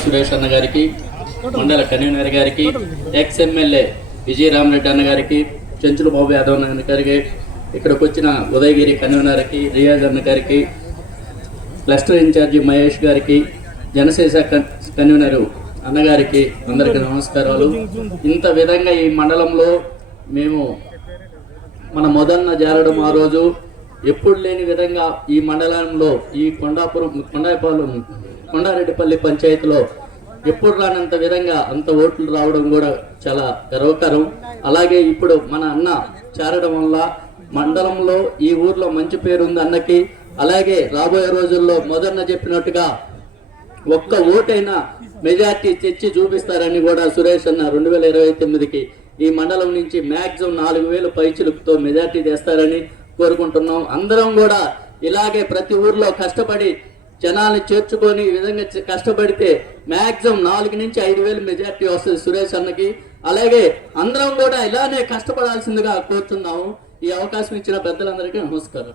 సురేష్ అన్న గారికి మండల కన్వీనర్ గారికి ఎక్స్ ఎమ్మెల్యే విజయరామరెడ్డి అన్న గారికి చెంచుల బాబు యాదవ్ అన్న గారికి ఇక్కడికి వచ్చిన ఉదయగిరి కన్వీనర్కి రియాజ్ అన్న గారికి క్లస్టర్ ఇన్ఛార్జి మహేష్ గారికి జనసేన కన్- కన్వీనరు అన్నగారికి అందరికీ నమస్కారాలు. ఇంత విధంగా ఈ మండలంలో మేము మన మొదన్న జారడం ఆ రోజు ఎప్పుడు లేని విధంగా ఈ మండలంలో ఈ కొండాపురం కొండాపురం కొండారెడ్డిపల్లి పంచాయతీలో ఎప్పుడు రానంత విధంగా అంత ఓట్లు రావడం కూడా చాలా గర్వకరం. అలాగే ఇప్పుడు మన అన్న చేరడం వల్ల మండలంలో ఈ ఊర్లో మంచి పేరు ఉంది అన్నకి. అలాగే రాబోయే రోజుల్లో మొదన్న చెప్పినట్టుగా ఒక్క ఓటైనా మెజార్టీ తెచ్చి చూపిస్తారని కూడా సురేష్ అన్న రెండు వేల ఇరవై తొమ్మిదికి ఈ మండలం నుంచి మ్యాక్సిమం నాలుగు వేలు పైచులతో మెజార్టీ తెస్తారని కోరుకుంటున్నాం. అందరం కూడా ఇలాగే ప్రతి ఊర్లో కష్టపడి జనాల్ని చేర్చుకొని ఈ విధంగా కష్టపడితే మాక్సిమం నాలుగు నుంచి ఐదు వేలు మెజార్టీ వస్తుంది సురేష్ అన్నకి. అలాగే అందరం కూడా ఇలానే కష్టపడాల్సిందిగా కోరుతున్నాము. ఈ అవకాశం ఇచ్చిన పెద్దలందరికీ నమస్కారం.